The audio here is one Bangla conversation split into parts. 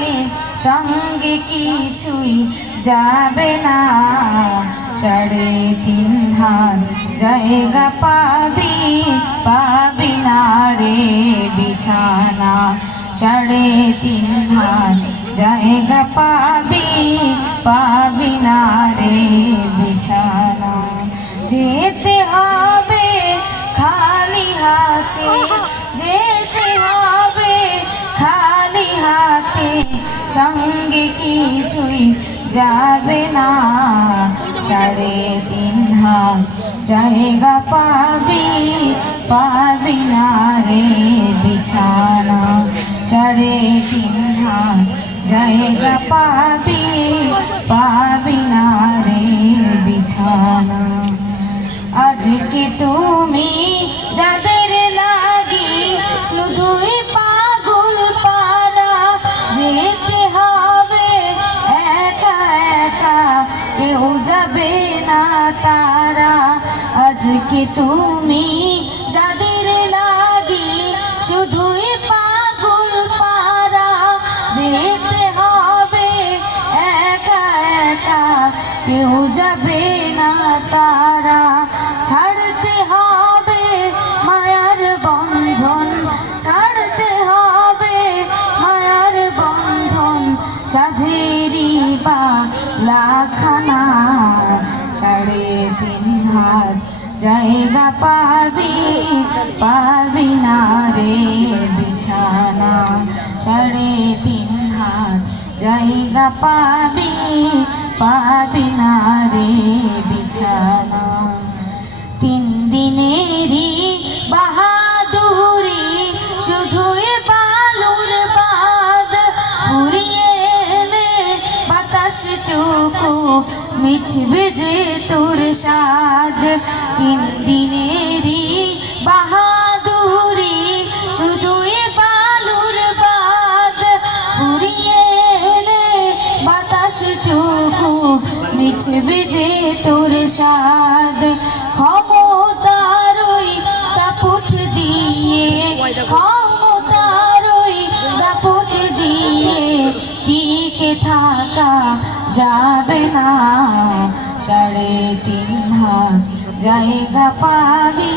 নিলে সঙ্গে কিছুই যাবে না। সাড়ে তিন হাত জায়গা পাবি পাবি না রে বিছানা। সাড়ে তিন হাত জায়গা পাবি পাবি না রে বিছানা। যেতে হবে খালি হাতে যে সঙ্গে কিছুই যাবে না। সাড়ে তিন হাত জায়গা পাবি পাবি না রে বিছানা। সাড়ে তিন হাত জায়গা পাবি পাবি না রে বিছানা। আজকে তুমি যাদের লাগি শুধুই আজকে তুমি? যাদের লাগি শুধুই পাগল পারা যেতে হবে একা একা, কেউ যাবে না তারা। ছাড়তে হবে মায়ার বন্ধন, ছাড়তে হবে মায়ার বন্ধন। সাধেরি বা লাখানা জায়গা পাবি পাবি না রে বিছানা সাড়ে তিন হাত জায়গা পাবি পাবি না রে বিছানা তিন দিনেরই বাহাদুরি শুধুই বালুর বাদ ফুরিয়ে বাতাস টুকু মিছবে যে তোর মিছবে যে তোর সাদ ক্ষমতারই দাপুট দিয়ে ক্ষমতারই দাপুট দিয়ে টিকে থাকা যাবে না। সাড়ে তিন হাত জায়গা পাবি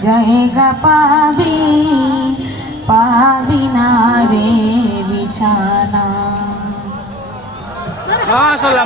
জায়গা পাবি পাবি না রে বিছানা